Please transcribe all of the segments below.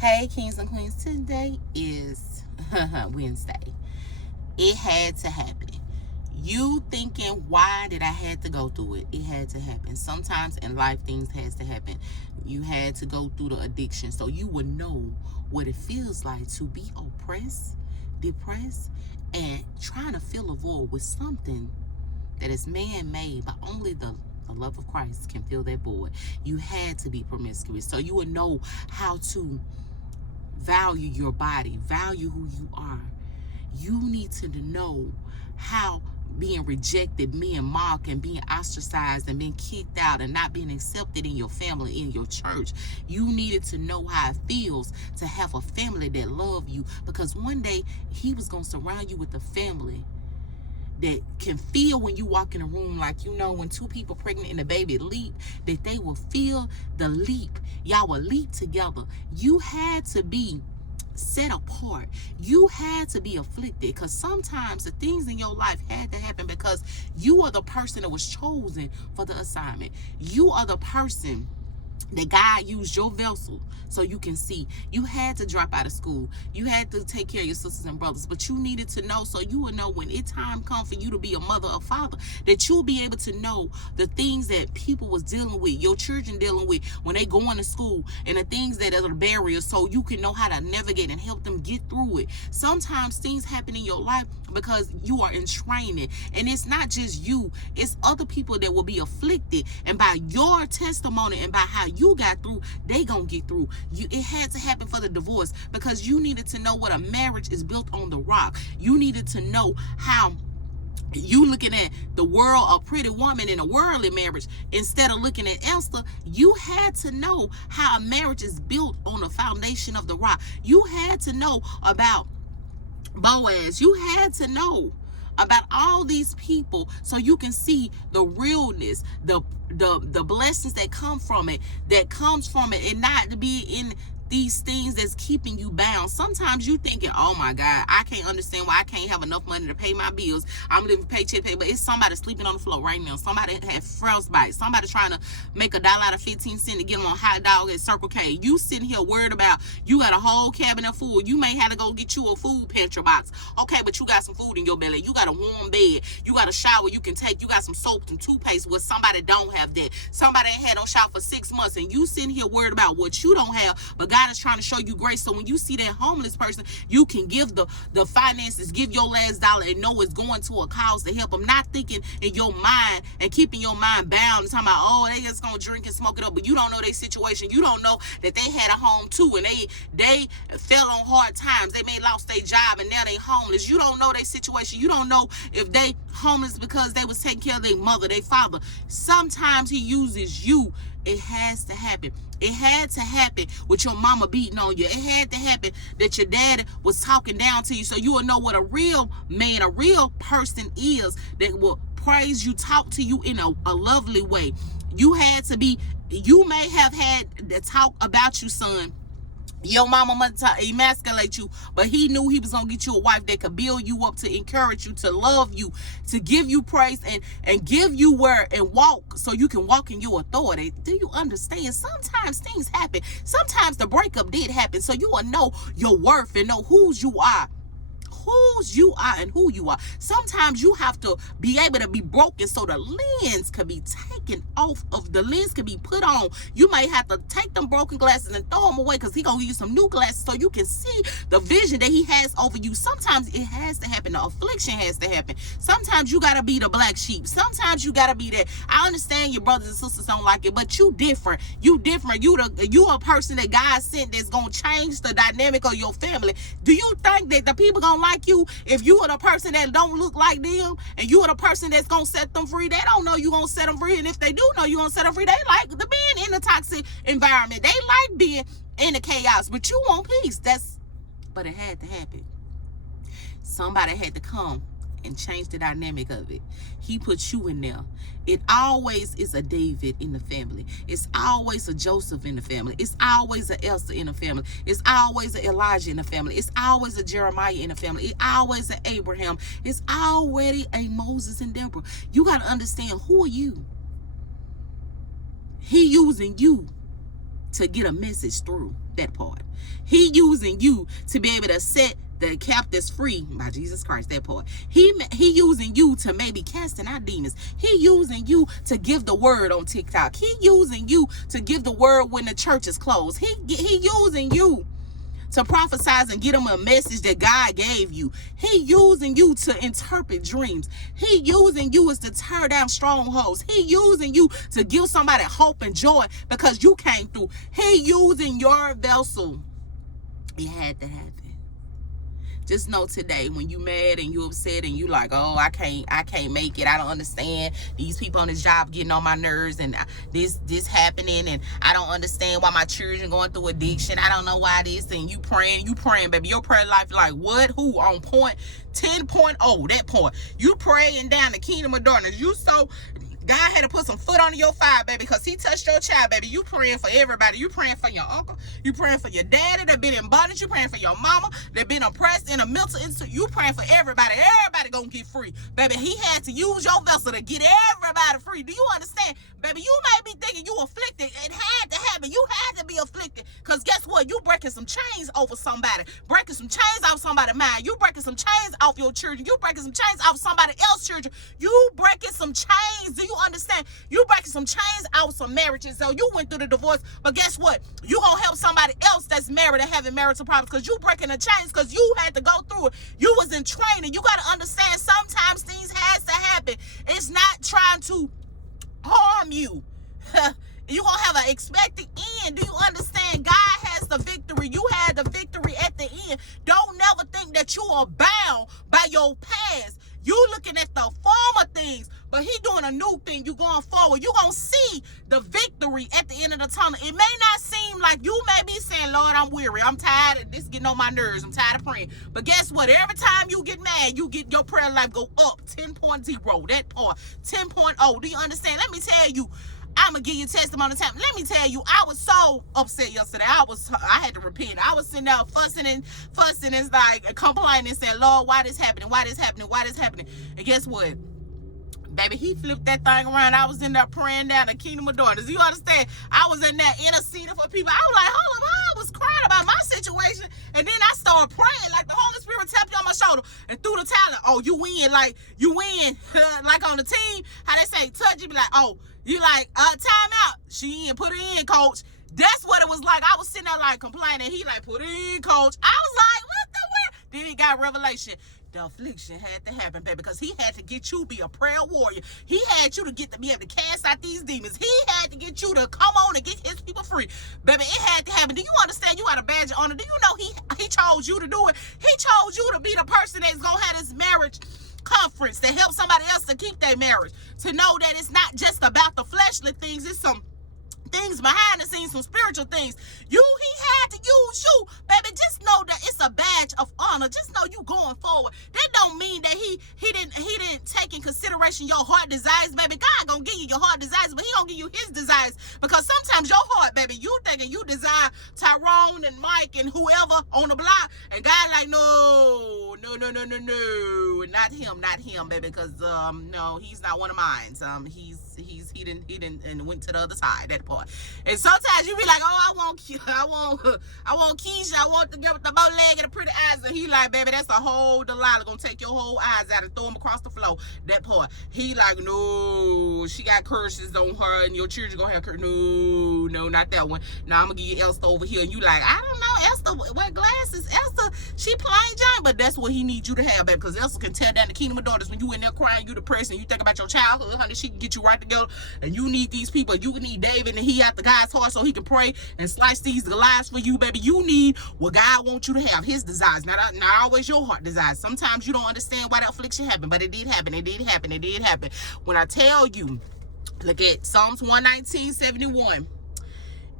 Hey, kings and queens. Today is Wednesday. It had to happen. You thinking, why did I had to go through it? It had to happen. Sometimes in life, things has to happen. You had to go through the addiction so you would know what it feels like to be oppressed, depressed, and trying to fill a void with something that is man-made, but only the love of Christ can fill that void. You had to be promiscuous so you would know how to value your body, value who you are. You need to know how being rejected, being mocked, and being ostracized, and being kicked out, and not being accepted in your family, in your church. You needed to know how it feels to have a family that love you, because one day he was going to surround you with a family that can feel when you walk in a room, like, when two people pregnant and the baby leap, that they will feel the leap. Y'all will leap together. You had to be set apart. You had to be afflicted, because sometimes the things in your life had to happen because you are the person that was chosen for the assignment. You are the person that God used your vessel so you can see. You had to drop out of school. You had to take care of your sisters and brothers, but you needed to know so you would know when it time comes for you to be a mother or father, that you'll be able to know the things that people was dealing with, your children dealing with when they going to school, and the things that are the barriers, so you can know how to navigate and help them get through it. Sometimes things happen in your life because you are in training, and it's not just you, it's other people that will be afflicted, and by your testimony and by how you got through, they gonna get through. It had to happen for the divorce because you needed to know what a marriage is built on the rock. You needed to know how you looking at the world, a pretty woman in a worldly marriage, instead of looking at Esther. You had to know how a marriage is built on the foundation of the rock. You had to know about Boaz. You had to know about all these people so you can see the realness, the blessings that come from it, and not to be in these things that's keeping you bound. Sometimes you thinking, oh my God, I can't understand why I can't have enough money to pay my bills. I'm living paycheck pay, but it's somebody sleeping on the floor right now. Somebody had frostbite. Somebody trying to make $1 out of 15 cents to get them on hot dog at Circle K. You sitting here worried about you got a whole cabinet of food. You may have to go get you a food pantry box. Okay, but you got some food in your belly. You got a warm bed. You got a shower you can take. You got some soap and toothpaste where somebody don't have that. Somebody ain't had no shower for 6 months, and you sitting here worried about what you don't have, but God is trying to show you grace. So when you see that homeless person, you can give the finances, give your last dollar, and know it's going to a cause to help them. Not thinking in your mind and keeping your mind bound and talking about, oh, they just gonna drink and smoke it up, but you don't know their situation. You don't know that they had a home too, and they fell on hard times. They may lost their job and now they homeless. You don't know their situation. You don't know if they homeless because they was taking care of their mother, their father. Sometimes he uses you. It has to happen. It had to happen with your mama beating on you. It had to happen that your dad was talking down to you, so you will know what a real man, a real person is, that will praise you, talk to you in a lovely way. You may have had the talk about you, son. Your mama must emasculate you, but he knew he was gonna get you a wife that could build you up, to encourage you, to love you, to give you praise, and give you where and walk so you can walk in your authority. Do you understand? Sometimes things happen. Sometimes the breakup did happen, so you will know your worth and know whose you are. And who you are. Sometimes you have to be able to be broken so the lens can be taken off of, the lens can be put on. You may have to take them broken glasses and throw them away, because he gonna give you some new glasses so you can see the vision that he has over you. Sometimes it has to happen. The affliction has to happen. Sometimes you gotta be the black sheep. Sometimes you gotta be that. I understand your brothers and sisters don't like it, but you different. You different. You a person that God sent that's gonna change the dynamic of your family. Do you think that the people gonna like you if you are the person that don't look like them, and you are the person that's gonna set them free? They don't know you gonna set them free, and if they do know you gonna set them free, they like the being in a toxic environment. They like being in the chaos, but you want peace. But it had to happen. Somebody had to come and change the dynamic of it. He put you in there. It always is a David in the family. It's always a Joseph in the family. It's always a Esther in the family. It's always a Elijah in the family. It's always a Jeremiah in the family. It's always a Abraham. It's already a Moses and Deborah. You got to understand, who are you? He using you. to get a message through. That part. He using you to be able to set the captives free by Jesus Christ. That part. He using you to maybe casting out demons. He using you to give the word on TikTok. He using you to give the word when the church is closed. He using you to prophesize and get them a message that God gave you. He using you to interpret dreams. He using you as to tear down strongholds. He using you to give somebody hope and joy because you came through. He using your vessel. It had to happen. Just know today, when you mad and you upset and you like, oh, I can't make it. I don't understand. These people on this job getting on my nerves, and this happening, and I don't understand why my children going through addiction. I don't know why this. And you praying, baby. Your prayer life like what? Who on point? 10.0, that point. You praying down the kingdom of darkness. You so God had to put some foot on your fire, baby, because he touched your child, baby. You praying for everybody. You praying for your uncle. You praying for your daddy that been in bondage. You praying for your mama that been oppressed in a mental institute. You praying for everybody. Everybody gonna get free. Baby, he had to use your vessel to get everybody free. Do you understand? Baby, you may be thinking you afflicted. It had to happen. You had to be afflicted. Because guess what? You breaking some chains over somebody. Breaking some chains off somebody's mind. You breaking some chains off your children. You breaking some chains off somebody else's children. You breaking some chains. Do you understand? You breaking some chains out some marriages. So you went through the divorce, but guess what? You gonna help somebody else that's married and having marital problems because you breaking the chains because you had to go through it. You was in training. You gotta understand sometimes things has to happen. It's not trying to harm you. You gonna have an expected end. Do you understand? God has the victory. You had the victory at the end. Don't never think that you are bound by your past. You looking at the former things, but he doing a new thing. You going forward. You gonna see the victory at the end of the tunnel. It may not seem like you may be saying, Lord, I'm weary. I'm tired of this getting on my nerves. I'm tired of praying. But guess what? Every time you get mad, you get your prayer life go up 10.0. That part 10.0. Do you understand? Let me tell you. I'm gonna give you testimony time. Let me tell you, I was so upset yesterday. I had to repent. I was sitting there fussing and like complaining and saying, Lord, why this happening? Why this happening? Why this happening? And guess what? Baby, he flipped that thing around. I was in there praying down the kingdom of darkness. You understand? I was in there interceding for people. I was like, hold up, I was crying about my situation. And then I started praying like the Holy Spirit tapped you on my shoulder and threw the talent. Oh, you win. Like, you win. Like on the team, how they say, touch, you be like, oh, you like, time out. She in, put it in, coach. That's what it was like. I was sitting there like complaining. He like, put it in, coach. I was like, what the world? Then he got revelation. The affliction had to happen, baby, because he had to get you to be a prayer warrior. He had you to get to be able to cast out these demons. He had to get you to come on and get his people free. Baby, it had to happen. Do you understand? You got a badge of honor. Do you know he chose you to do it? He chose you to be the person that's going to have this marriage conference to help somebody else to keep their marriage. To know that it's not just about the fleshly things. It's some things behind the scenes, some spiritual things. He had to use you, baby. Just know that it's a badge of honor. Just know you going forward. That don't mean that he didn't take in consideration your heart desires, baby. God gonna give you your heart desires, but he gonna give you his desires, because sometimes your heart, baby, you thinking you desire Tyrone and Mike and whoever on the block, and God like, no, not him, baby, because no, he's not one of mine. He didn't and went to the other side, that part. And sometimes you be like, oh, I want Keisha, I want the girl with the bow leg and the pretty eyes, and he like, baby, that's a whole Delilah gonna take your whole eyes out and throw them across the floor. That part. He like, no, she got curses on her, and your children gonna have curses. No, not that one. Now I'm gonna give you Esther over here, and you like, I don't know, Esther, wear glasses. Esther, she plain Jane, but that's what he needs you to have, baby, because Esther can tear down the kingdom of darkness. When you in there crying, you depressed, and you think about your childhood, honey, she can get you right together. And you need these people. You need David, and he out the God's heart so he can pray and slice these lives for you, baby. You need what God wants you to have, his desires, not always your heart desires. Sometimes you don't understand why the affliction happened, but it did happen. It did happen. It did happen. When I tell you, look at Psalms 119:71.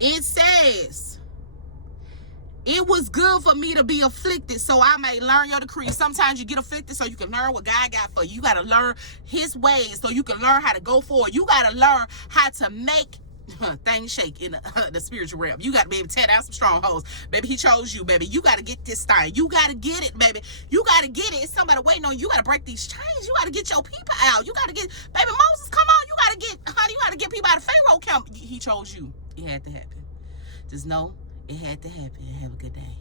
It says, it was good for me to be afflicted so I may learn your decrees. Sometimes you get afflicted so you can learn what God got for you. You got to learn his ways so you can learn how to go forward. You got to learn how to make things shake in the spiritual realm. You got to be able to tear down some strongholds. Baby, he chose you, baby. You got to get this thing. You got to get it, baby. You got to get it. It's somebody waiting on you. You got to break these chains. You got to get your people out. You got to get, baby, Moses, come on. You got to get, honey, you got to get people out of Pharaoh camp. He chose you. It had to happen. Just know it had to happen. Have a good day.